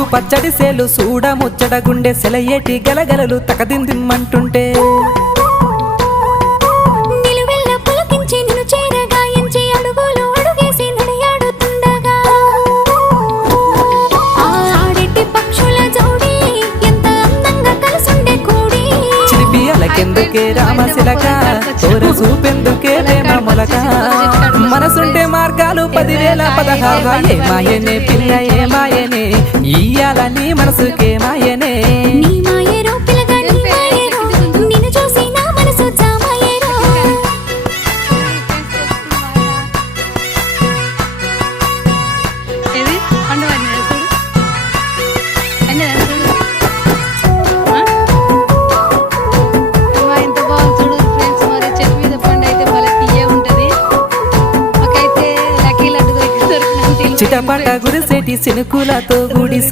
ముద్దు పచ్చడి సేలు సూడ ముచ్చట గుండె సెలయేటి గలగలలు తకదిందిమ్మంటుంటే నిలువెల్ల పులకించి నిన్ను చేరగాయించి అడుగులు అడుగేసి నడియాడుతుండగా ఆడెట్టి పక్షుల జోడి ఎంత అందంగా కలుసుండే కూడి చిలిపి అలకెందుకే రామశిలక తోర చూపెందుకే ప్రేమ మొలక మనసుంటే మార్గాలు 10,016 ఏ మాయనే పిల్ల ఏ మాయనే ఇయ్యాల నీ మనసుకే మాయనే నీ మాయేరో పిల్లగా నీ మాయేరో నిన్ను చూసి నా మనసు జామాయేరో ఇది పండుగ చూడు ఎంత బాగుంది చూడు ఫ్రెండ్స్. మరి చెట్టు మీద పండు అయితే భలే తీయ ఉంటది. మాకైతే లక్కీ లడ్డు దొరికినంత చిటపట గుడిసేటి సినుకులతో గుడి